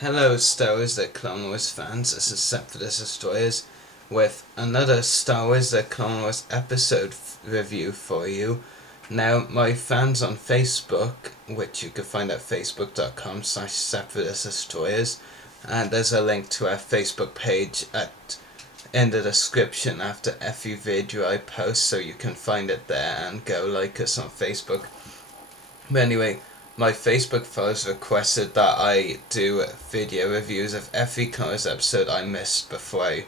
Hello Star Wars The Clone Wars fans, this is Separatist Destroyers with another Star Wars The Clone Wars episode review for you. Now, my fans on Facebook, which you can find at facebook.com/Separatist Destroyers, and there's a link to our Facebook page in the description after every video I post, so you can find it there and go like us on Facebook. But anyway, my Facebook followers requested that I do video reviews of every Clone Wars episode I missed before I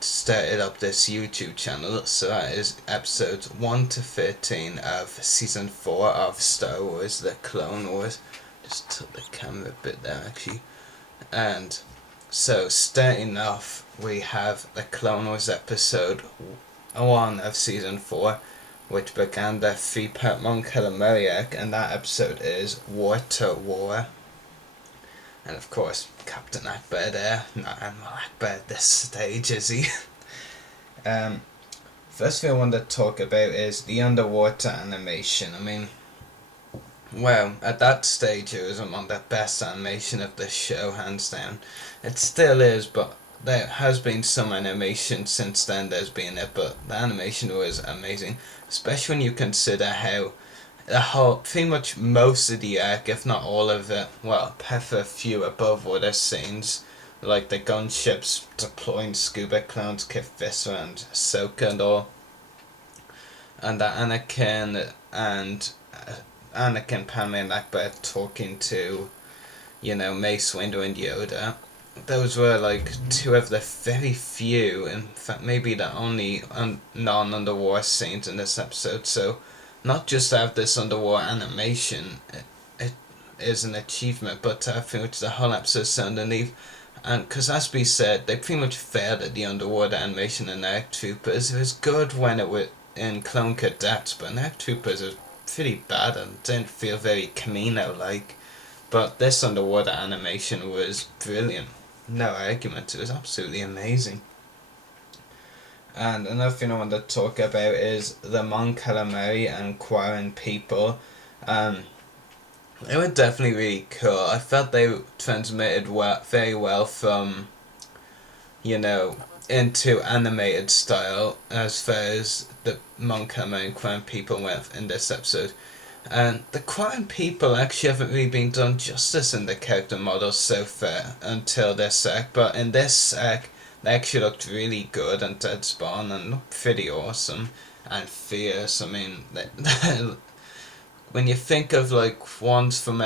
started up this YouTube channel. So that is episodes 1 to 13 of season 4 of Star Wars The Clone Wars. Just tilt the camera a bit there actually. And so starting off, we have the Clone Wars episode 1 of season 4, which began the 3-part Mon Calamari arc, and that episode is War to War. And of course, Captain Akbar there. Not Admiral Akbar at this stage, is he? First thing I want to talk about is the underwater animation. I mean, well, at that stage it was among the best animation of the show, hands down. It still is, but there has been some animation since then there's been it, but the animation was amazing, especially when you consider how pretty much most of the arc, if not all of it, well, apart from a few above water scenes, like the gunships deploying scuba clowns, Kit Fister and Ahsoka and all, and that Anakin, Padme and Akbar talking to, Mace Windu and Yoda. Those were like two of the very few, in fact maybe the only non-underwater scenes in this episode, so not just to have this underwater animation, it is an achievement, but to have pretty much the whole episode underneath. And because as we said, they pretty much failed at the underwater animation in Arc Troopers. It was good when it was in Clone Cadets, but in Arc Troopers it was pretty bad and didn't feel very Camino-like. But this underwater animation was brilliant. No argument, it was absolutely amazing. And another thing I want to talk about is the Mon Calamari and Quarren people. They were definitely really cool. I felt they transmitted very well from, into animated style as far as the Mon Calamari and Quarren people went in this episode. And the Quarren people actually haven't really been done justice in the character models so far until this arc, but in this arc they actually looked really good and dead spawn and looked pretty awesome and fierce. I mean, when you think of like ones from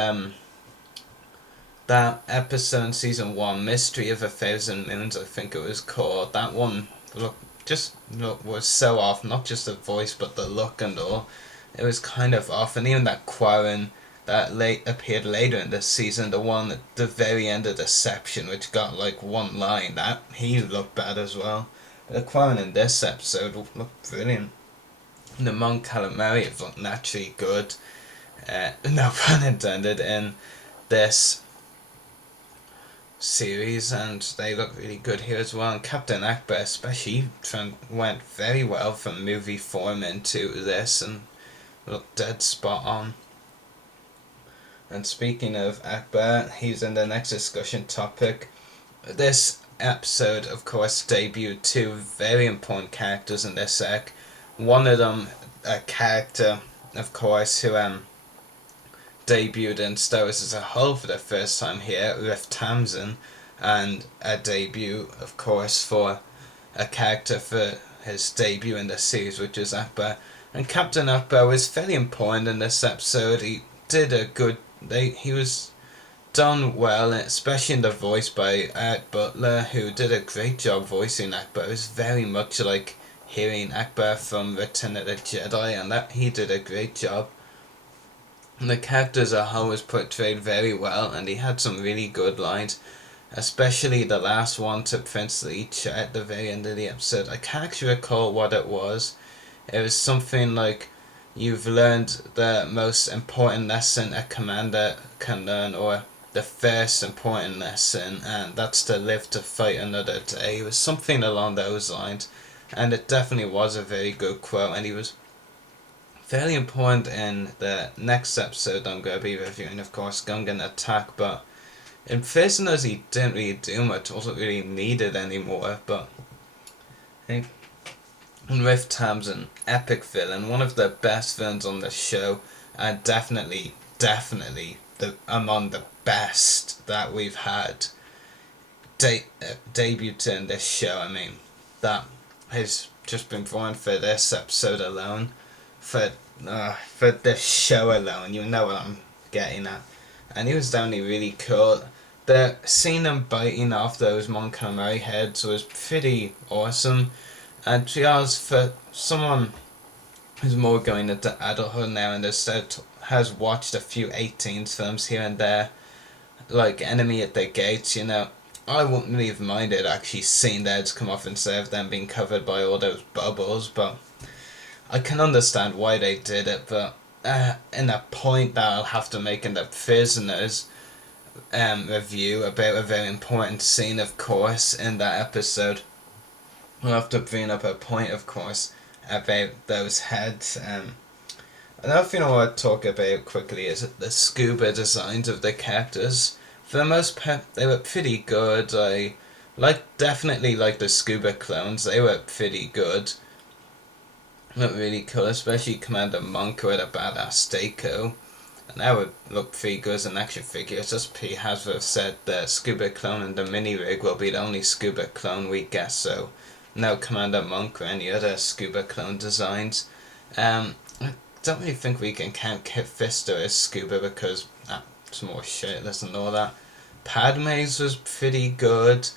that episode in season 1, Mystery of 1,000 Moons I think it was called, that one was so off, not just the voice but the look and all. It was kind of off, and even that Quarren that appeared later in this season, the one at the very end of Deception, which got like one line, that he looked bad as well. But the Quarren in this episode looked brilliant. The Mon Calamari looked naturally good, no pun intended, in this series, and they look really good here as well. And Captain Akbar especially went very well from movie form into this and looked dead spot on. And speaking of Akbar, he's in the next discussion topic. This episode, of course, debuted two very important characters in this arc. One of them, a character, of course, who debuted in Star Wars as a whole for the first time here, Riff Tamsin, and a debut, of course, for a character for his debut in the series, which is Akbar. And Captain Akbar was fairly important in this episode. He did he was done well, especially in the voice by Art Butler, who did a great job voicing Akbar. It was very much like hearing Akbar from Return of the Jedi, and that he did a great job. And the character as a whole was portrayed very well, and he had some really good lines, especially the last one to Prince Leach at the very end of the episode. I can't actually recall what it was. It was something like, you've learned the most important lesson a commander can learn, or the first important lesson, and that's to live to fight another day. It was something along those lines, and it definitely was a very good quote, and he was fairly important in the next episode I'm going to be reviewing, of course, Gungan Attack, but in Prisoners he didn't really do much, wasn't really needed anymore, but I think Riff Tam's an epic villain, one of the best villains on the show, and definitely among the best that we've had debuted in this show. I mean, that has just been born for this episode alone, for this show alone. You know what I'm getting at, and he was definitely really cool. The scene him biting off those Mon Calamari heads was pretty awesome, and to be honest, for someone who's more going into adulthood now and has watched a few 18s films here and there, like Enemy at the Gates, you know, I wouldn't really have minded actually seeing the heads come off instead of them being covered by all those bubbles, but I can understand why they did it. But in a point that I'll have to make in the Prisoners review about a very important scene, of course, in that episode, I'll have to bring up a point, of course, about those heads. Another thing I want to talk about quickly is the scuba designs of the characters. For the most part, they were pretty good. I definitely like the scuba clones. They were pretty good. Looked really cool, especially Commander Monk with a badass Daco. And that would look pretty good as an action figure. It's just P. Hasbro said the scuba clone and the mini rig will be the only scuba clone we get, so no Commander Monk or any other scuba clone designs. I don't really think we can count Kit Fister as scuba because that's more shitless and all that. Padme's was pretty good.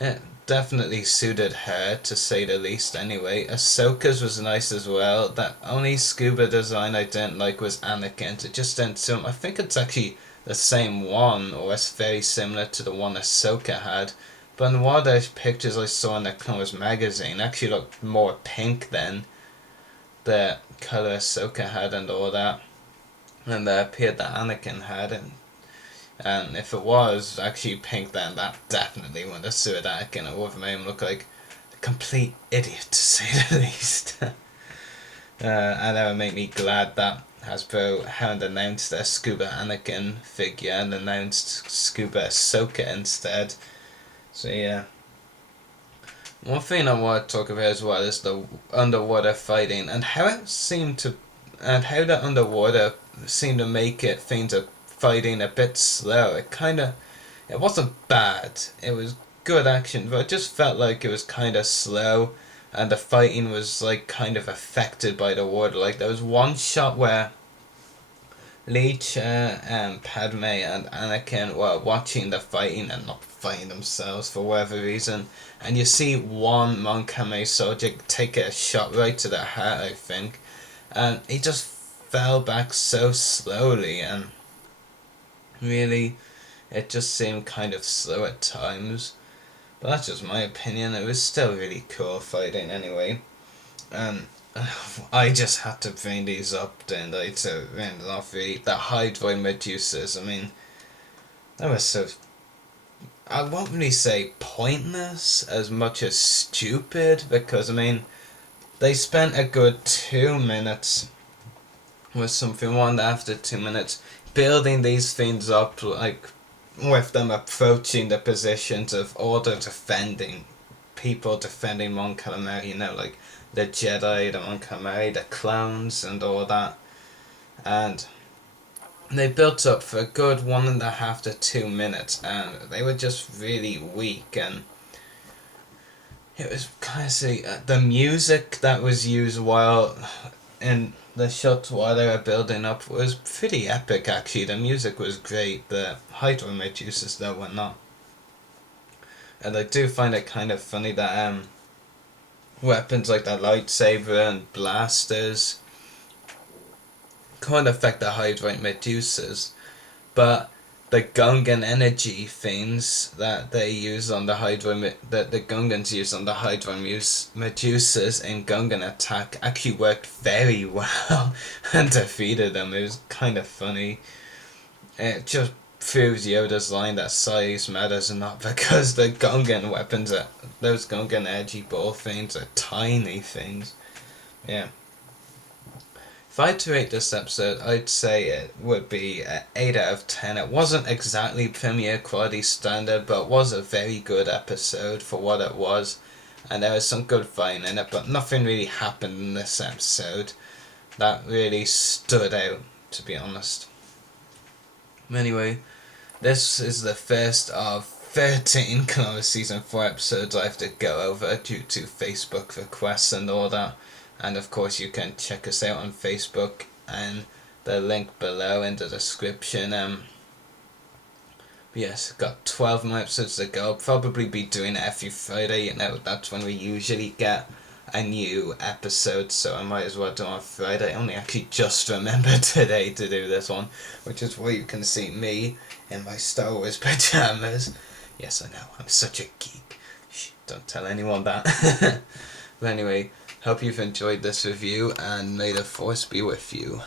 It definitely suited her, to say the least, anyway. Ahsoka's was nice as well. That only scuba design I didn't like was Anakin's. It just didn't suit him. I think it's actually the same one, or it's very similar to the one Ahsoka had. But in one of those pictures I saw in the Clone Wars magazine, it actually looked more pink than the colour Ahsoka had and all that. And the appeared that Anakin had, and if it was actually pink, then that definitely wouldn't have suited Anakin. It would have made him look like a complete idiot, to say the least. And that would make me glad that Hasbro hadn't announced their Scuba Anakin figure and announced Scuba Ahsoka instead. So yeah. One thing I want to talk about as well is the underwater fighting and how the underwater seemed to make things are fighting a bit slow. It wasn't bad. It was good action, but it just felt like it was kind of slow, and the fighting was like kind of affected by the water. Like there was one shot where Leech, Padme and Anakin were watching the fighting and not fighting themselves for whatever reason, and you see one Mon Calamari soldier take a shot right to the heart, I think, and he just fell back so slowly, and really it just seemed kind of slow at times. But that's just my opinion. It was still really cool fighting anyway. And I just had to bring these up, didn't I, to round it off really. The Hydroid Medusas, I mean, that was so, I won't really say pointless as much as stupid, because I mean, they spent a good 2 minutes with something, 1.5 to 2 minutes, building these things up, like, with them approaching the positions of all the people defending Mon Calamari, you know, like the Jedi, the Mon Calamari, the clones, and all that. And they built up for a good 1.5 to 2 minutes, and they were just really weak, and it was kind of the music that was used while in the shots while they were building up was pretty epic, actually. The music was great. The Hydro Medusas, though, were not. And I do find it kind of funny that weapons like the lightsaber and blasters can't affect the Hydroid Medusas, but the Gungan energy things that they use on the that the Gungans use on the Hydroid Medusas in Gungan Attack actually worked very well and defeated them. It was kind of funny. It just proves Yoda's line that size matters not, because the Gungan weapons those Gungan energy ball things are tiny things. Yeah. If I had to rate this episode, I'd say it would be an 8 out of 10. It wasn't exactly premiere quality standard, but it was a very good episode for what it was. And there was some good fighting in it, but nothing really happened in this episode that really stood out, to be honest. Anyway, this is the first of 13 Clover Season 4 episodes I have to go over due to Facebook requests and all that. And of course you can check us out on Facebook and the link below in the description. Yes, got 12 more episodes to go. I'll probably be doing it every Friday, that's when we usually get a new episode, so I might as well do it on Friday. I only actually just remembered today to do this one, which is why you can see me in my Star Wars pajamas. Yes, I know, I'm such a geek. Shh, don't tell anyone that. But anyway, hope you've enjoyed this review, and may the Force be with you.